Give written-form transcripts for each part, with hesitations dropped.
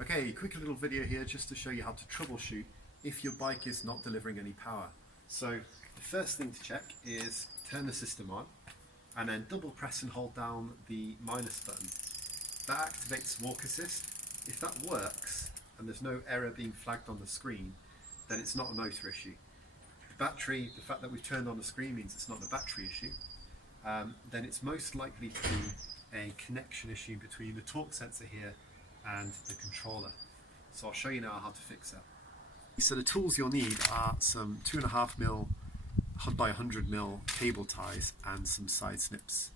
Okay, quick little video here just to show you how to troubleshoot if your bike is not delivering any power. So the first thing to check is turn the system on and then double press and hold down the minus button. That activates walk assist. If that works and there's no error being flagged on the screen, then it's not a motor issue. The battery, the fact that we've turned on the screen means it's not a battery issue. Then it's most likely to be a connection issue between the torque sensor here and the controller. So I'll show you now how to fix that. So the tools you'll need are some 2.5mm by 100mm cable ties and some side snips.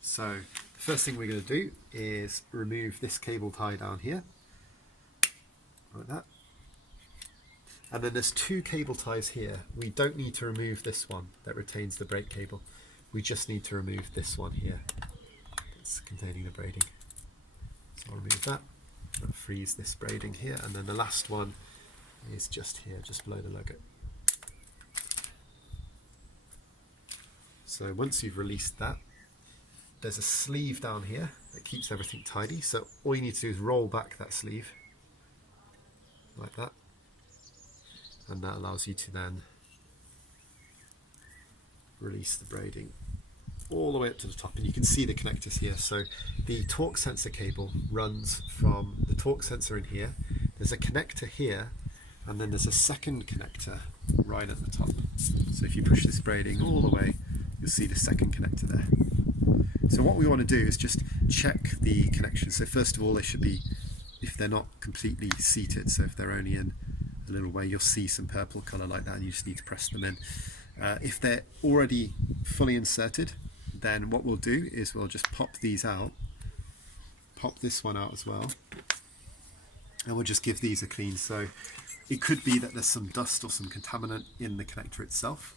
So the first thing we're going to do is remove this cable tie down here, like that. And then there's two cable ties here. We don't need to remove this one that retains the brake cable. We just need to remove this one here that's containing the braiding. So I'll remove that. I'll freeze this braiding here, and then the last one is just here, just below the logo. So once you've released that, there's a sleeve down here that keeps everything tidy. So all you need to do is roll back that sleeve like that, and that allows you to then release the braiding all the way up to the top, and you can see the connectors here. So the torque sensor cable runs from the torque sensor in here. There's a connector here, and then there's a second connector right at the top. So if you push this braiding all the way, you'll see the second connector there. So what we want to do is just check the connections. So first of all, they should be, if they're not completely seated, so if they're only in a little way, you'll see some purple colour like that, and you just need to press them in. If they're already fully inserted, then what we'll do is we'll just pop these out, pop this one out as well, and we'll just give these a clean. So it could be that there's some dust or some contaminant in the connector itself.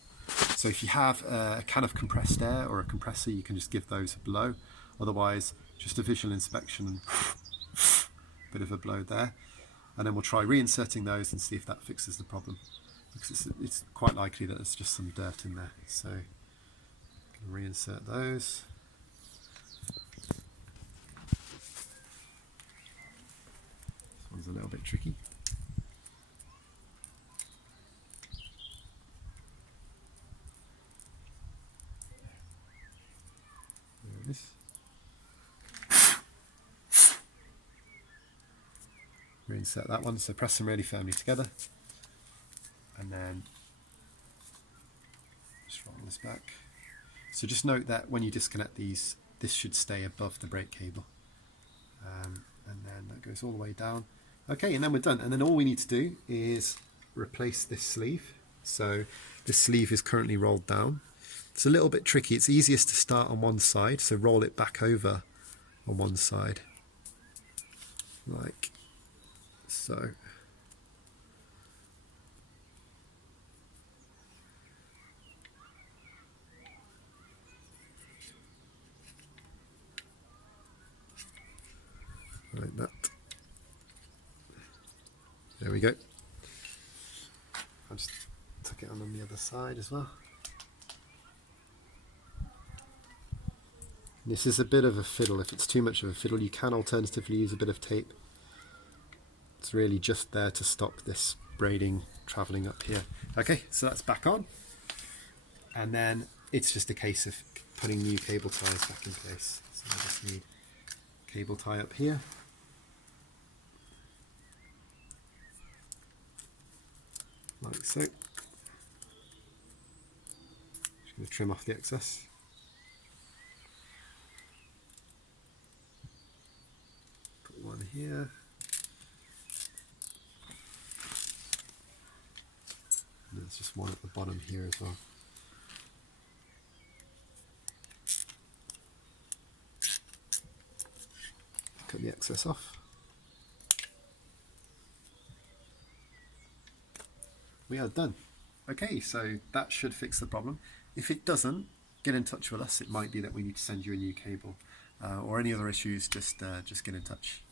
So if you have a can of compressed air or a compressor, you can just give those a blow. Otherwise, just a visual inspection and a bit of a blow there. And then we'll try reinserting those and see if that fixes the problem, because it's quite likely that there's just some dirt in there. So reinsert those. This one's a little bit tricky. There it is. Reinsert that one, so press them really firmly together, and then just roll this back. So just note that when you disconnect these, this should stay above the brake cable, and then that goes all the way down. Okay, and then we're done, and then all we need to do is replace this sleeve. So this sleeve is currently rolled down. It's a little bit tricky. It's easiest to start on one side, so roll it back over on one side like so. Like that. There we go. I'll just tuck it on the other side as well. This is a bit of a fiddle. If it's too much of a fiddle, you can alternatively use a bit of tape. It's really just there to stop this braiding travelling up here. Okay, so that's back on. And then it's just a case of putting new cable ties back in place. So I just need cable tie up here. Like so. Just going to trim off the excess. Got one here. And there's just one at the bottom here as well. Cut the excess off. We are done. Okay, so that should fix the problem. If it doesn't, get in touch with us. It might be that we need to send you a new cable, or any other issues, just get in touch.